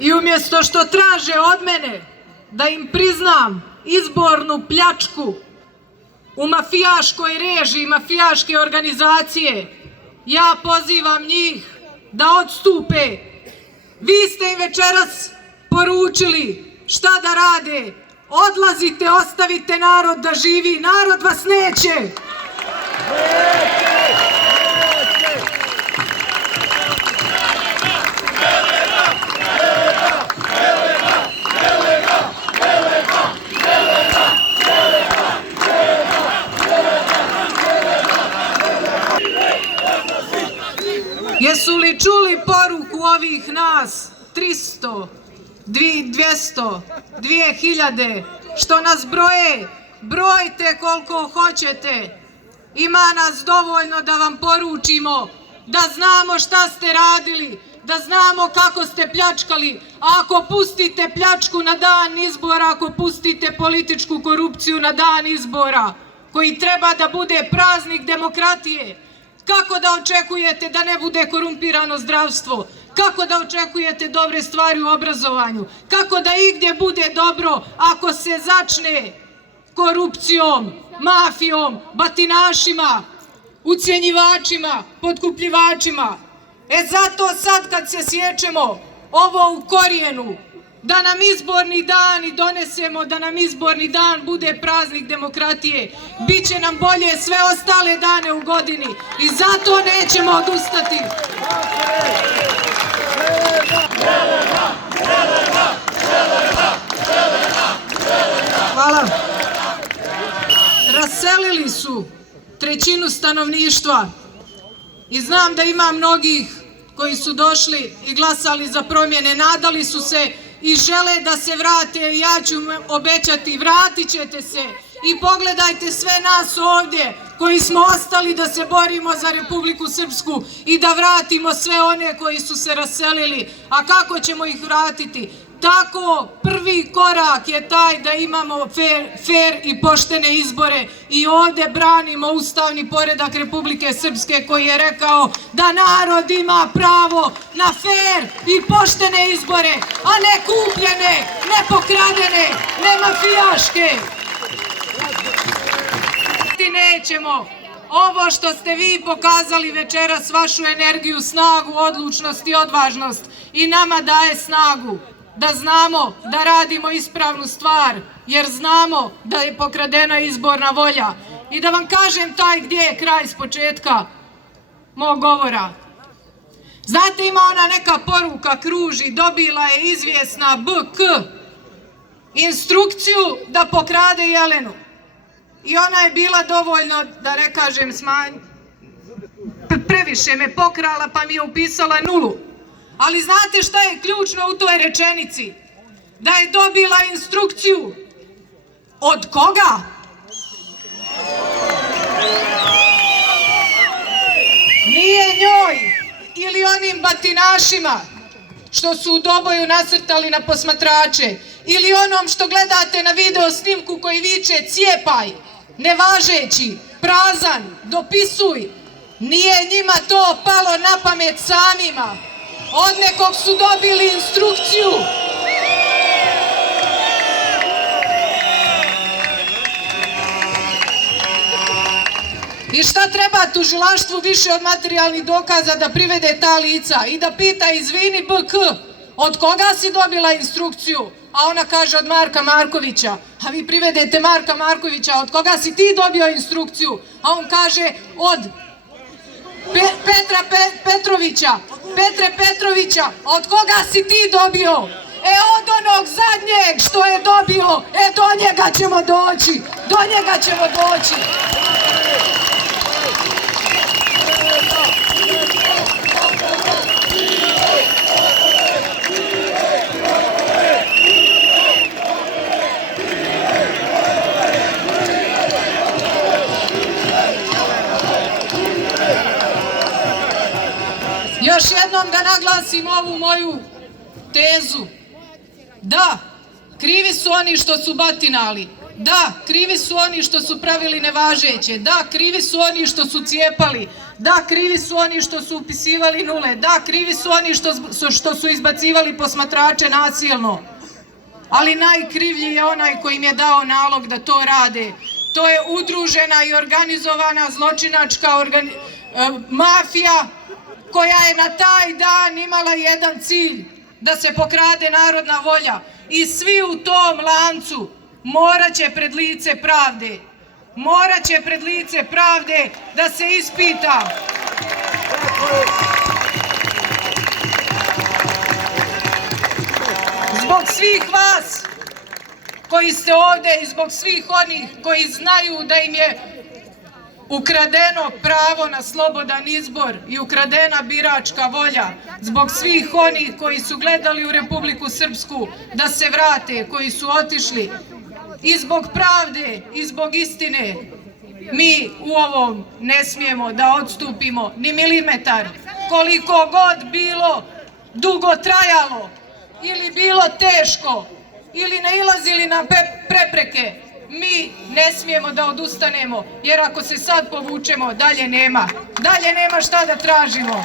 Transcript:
I umjesto što traže od mene da im priznam izbornu pljačku u mafijaškoj režiji, mafijaške organizacije, ja pozivam njih da odstupe. Vi ste im večeras poručili šta da rade. Odlazite, ostavite narod da živi. Narod vas neće. Jesu li čuli poruku ovih nas 300, 200, 2000 što nas broje? Brojte koliko hoćete. Ima nas dovoljno da vam poručimo, da znamo šta ste radili, da znamo kako ste pljačkali. A ako pustite pljačku na dan izbora, ako pustite političku korupciju na dan izbora, koji treba da bude praznik demokratije, kako da očekujete da ne bude korumpirano zdravstvo? Kako da očekujete dobre stvari u obrazovanju? Kako da igdje bude dobro ako se začne korupcijom, mafijom, batinašima, ucjenjivačima, potkupljivačima? Zato sad kad se sjećemo ovo u korijenu, da nam izborni dan i donesemo da nam izborni dan bude praznik demokratije, bit će nam bolje sve ostale dane u godini i zato nećemo odustati. Hvala. Raselili su trećinu stanovništva i znam da ima mnogih koji su došli i glasali za promjene, nadali su se i žele da se vrate. I ja ću obećati, vratit ćete se. I pogledajte sve nas ovdje koji smo ostali da se borimo za Republiku Srpsku i da vratimo sve one koji su se raselili. A kako ćemo ih vratiti? Tako, prvi korak je taj da imamo fer i poštene izbore i ovdje branimo ustavni poredak Republike Srpske koji je rekao da narod ima pravo na fer i poštene izbore, a ne kupljene, ne pokradene, ne mafijaške. Nećemo. Ovo što ste vi pokazali večeras, vašu energiju, snagu, odlučnost i odvažnost, i nama daje snagu da znamo da radimo ispravnu stvar, jer znamo da je pokradena izborna volja. I da vam kažem taj gdje je kraj s početka mog govora. Znate, ima ona neka poruka kruži, dobila je izvjesna BK instrukciju da pokrade Jelenu. I ona je bila dovoljno, da ne kažem, previše me pokrala pa mi je upisala 0. Ali znate šta je ključno u toj rečenici? Da je dobila instrukciju. Od koga? Nije njoj ili onim batinašima što su u Doboju nasrtali na posmatrače, ili onom što gledate na video snimku koji viče cijepaj, nevažeći, prazan, dopisuj. Nije njima to palo na pamet samima. Od nekog su dobili instrukciju. I šta treba tužilaštvu više od materijalnih dokaza da privede ta lica i da pita, izvini BK, od koga si dobila instrukciju? A ona kaže, od Marka Markovića. A vi privedete Marka Markovića, od koga si ti dobio instrukciju? A on kaže, od Petra Petrovića. Petre Petrovića, od koga si ti dobio? Od onog zadnjeg što je dobio. Do njega ćemo doći. Do njega ćemo doći. Još jednom da naglasim ovu moju tezu. Da, krivi su oni što su batinali. Da, krivi su oni što su pravili nevažeće. Da, krivi su oni što su cijepali. Da, krivi su oni što su upisivali nule. Da, krivi su oni što su izbacivali posmatrače nasilno. Ali najkrivlji je onaj koji im je dao nalog da to rade. To je udružena i organizovana zločinačka mafija koja je na taj dan imala jedan cilj, da se pokrade narodna volja. I svi u tom lancu moraće pred lice pravde. Moraće pred lice pravde da se ispita. Zbog svih vas koji ste ovde i zbog svih onih koji znaju da im je ukradeno pravo na slobodan izbor i ukradena biračka volja, zbog svih onih koji su gledali u Republiku Srpsku da se vrate, koji su otišli, i zbog pravde i zbog istine, mi u ovom ne smijemo da odstupimo ni milimetar. Koliko god bilo dugo trajalo ili bilo teško ili nailazili na prepreke, mi ne smijemo da odustanemo, jer ako se sad povučemo, dalje nema šta da tražimo.